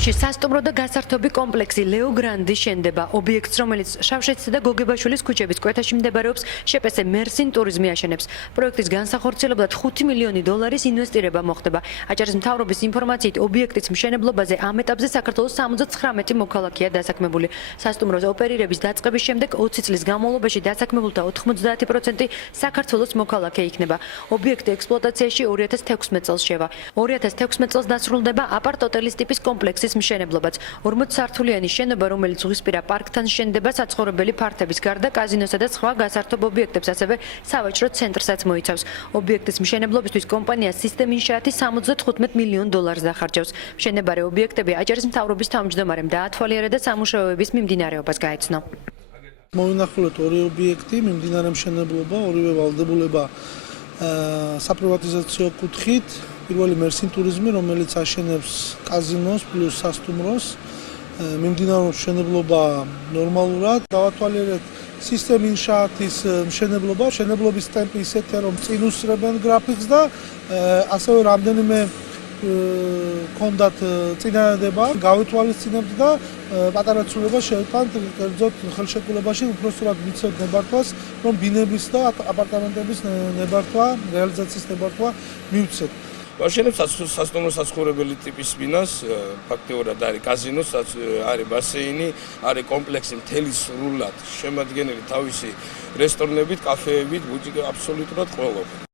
რომში სასტუმრო და გასართობი კომპლექსი ლეო გრანდი შენდება. ობიექტს, რომელიც შავშეთისა და გოგებაშვილის ქუჩების კვეთაში მდებარეობს, შეპესე მერსინ ტურიზმი აშენებს. პროექტის განსახორციელებლად 5 მილიონი დოლარის ინვესტირება მოხდება. აჭარის მთავრობის ინფორმაციით, ობიექტის მშენებლობაზე ამ ეტაპზე საქართველოს 79 მოქალაქეა დასაქმებული. სასტუმროს ოპერირების დაწყების შემდეგ 20 წლის განმავლობაში დასაქმებულთა 90% საქართველოს მოქალაქე იქნება. ობიექტი ექსპლუატაციაში 2016 წელს შევა. 2016 წელს დასრულდება აპარტ-ოტელის ტიპის კომპლექსის მშენებლობაც. 40 სართულიანი შენობა, რომელიც ზღვისპირა პარკთან შენდება, საცხოვრებელი ფართების გარდა კაზინოსა და სხვა გასართობ ობიექტებს, ასევე სავაჭრო ცენტრსაც მოიცავს. ობიექტის მშენებლობისთვის კომპანია System Initiative 75 მილიონ დოლარს დახარჯავს. მშენებარე ობიექტები აჭარის მთავრობის თავმჯდომარემ დაათვალიერა და სამუშაოების მიმდინარეობას გაეცნო. მოვინახულეთ ორი ობიექტი, მიმდინარე მშენებლობა, ორივე ვალდებულება საპრივატიზაციო კუთხით. პირველი მერსინ ტურიზმი, რომელიც აშენებს კაზინოს პლუს სასტუმროს. მიმდინარეობს მშენებლობა ნორმალურად. დავათვალიერეთ System Initiative-ის მშენებლობა. მშენებლობის ტემპი ისეთია, რომ წინ უსწრებენ გრაფიკს და ასევე რამდენიმე კონდათ წინადადება, გავითვალისწინებთ და პატარა ცვლილება შევიტანთ კერძოდ ხელშეკრულებაში უпроსტად მიცემთ ნებართვას, რომ ბინების და აპარტამენტების ნებართვა, რეალიზაციის ნებართვა მივცეთ. ვაშენებთ სასტუმრო საცხოვრებელი ტიპის ბინას, ფაქტიურად არის კაზინო, არის ბასეინი, არის კომპლექსი მთელი სრულად შემადგენელი თავისი რესტორნებით, კაფეებით, ბუჯიკებით, აბსოლუტურად ყველაფრით.